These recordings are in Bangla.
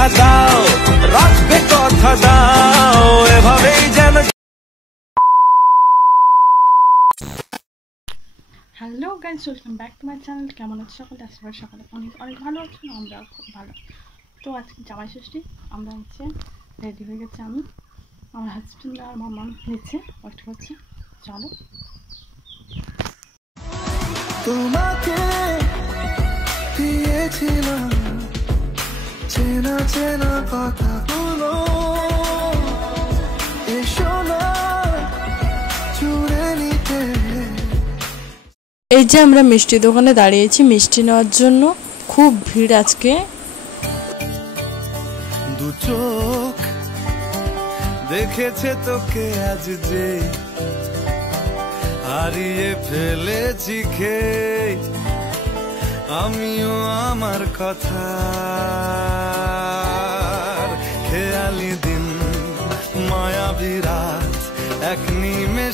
কথা দাও, রাখবে কথা দাও, এভাবেই যেন। Hello guys, welcome back to my channel. কেমন আছে সকলে? আশা করি সকলে অনেক অনেক ভালো আছেন, আমরাও খুব ভালো। তো আজকে জামাই ষষ্ঠী, আমরা হচ্ছে রেডি হয়ে গেছে। আমি, আমার হাজব্যান্ড আর মামা নিচে ওয়েট করছে। চলো। তোমাকে দিয়েছিলাম চেনা চেনা কথাগুলো, এসো না চুড়ে নিতে। এই যে আমরা মিষ্টি দোকানে দাঁড়িয়েছি মিষ্টি নেওয়ার জন্য, খুব ভিড় আজকে। দু চোখ দেখেছে তোকে আজ যে হারিয়ে ফেলেছি খেয়ে, আমিও আমার কথা খেয়ালি দিন মায়াবী রাত এক নিমেষ।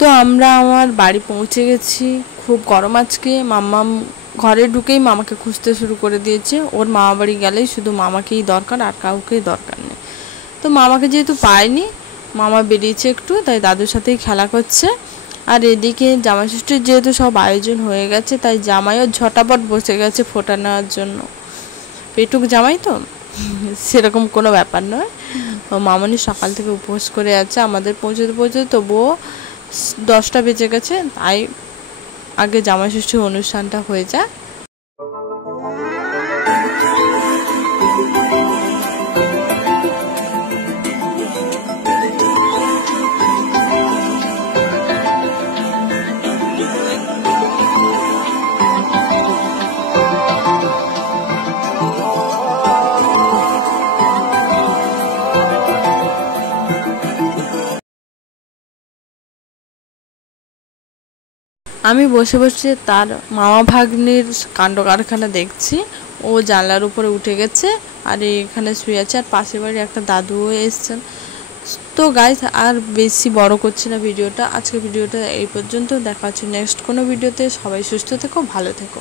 তো আমরা আমার বাড়ি পৌঁছে গেছি। খুব গরম আজকে। মামা ঘরে ঢুকেই মামাকে খুঁজতে শুরু করে দিয়েছে। ওর মামা বাড়ি গেলেই শুধু মামাকেই দরকার, আর কাউকেই দরকার নেই। তো মামাকে যেহেতু পায়নি, মামা বেরিয়েছে একটু, তাই দাদুর সাথেই খেলা করছে। আর এদিকে জামাই ষষ্ঠীর যেহেতু সব আয়োজন হয়ে গেছে, তাই জামাইও ঝটাপট বসে গেছে ফোঁটা নেওয়ার জন্য। পেটুক জামাই তো সেরকম কোনো ব্যাপার নয়। মামনি সকাল থেকে উপোস করে আছে। আমাদের পৌঁছতে পৌঁছতে তবুও 10টা বেজে গেছে, তাই আগে জামাই ষষ্ঠীর অনুষ্ঠানটা হয়ে যায়। আমি বসে বসে তার মামা ভাগ্নির কাণ্ড কারখানা দেখছি। ও জানলার উপরে উঠে গেছে আর এখানে শুয়ে আছে, আর পাশের বাড়ির একটা দাদুও এসছেন। তো গাইস, আর বেশি বড় করছি না ভিডিওটা। আজকে ভিডিওটা এই পর্যন্ত। দেখা হচ্ছে নেক্সট কোনো ভিডিওতে। সবাই সুস্থ থেকো, ভালো থেকো।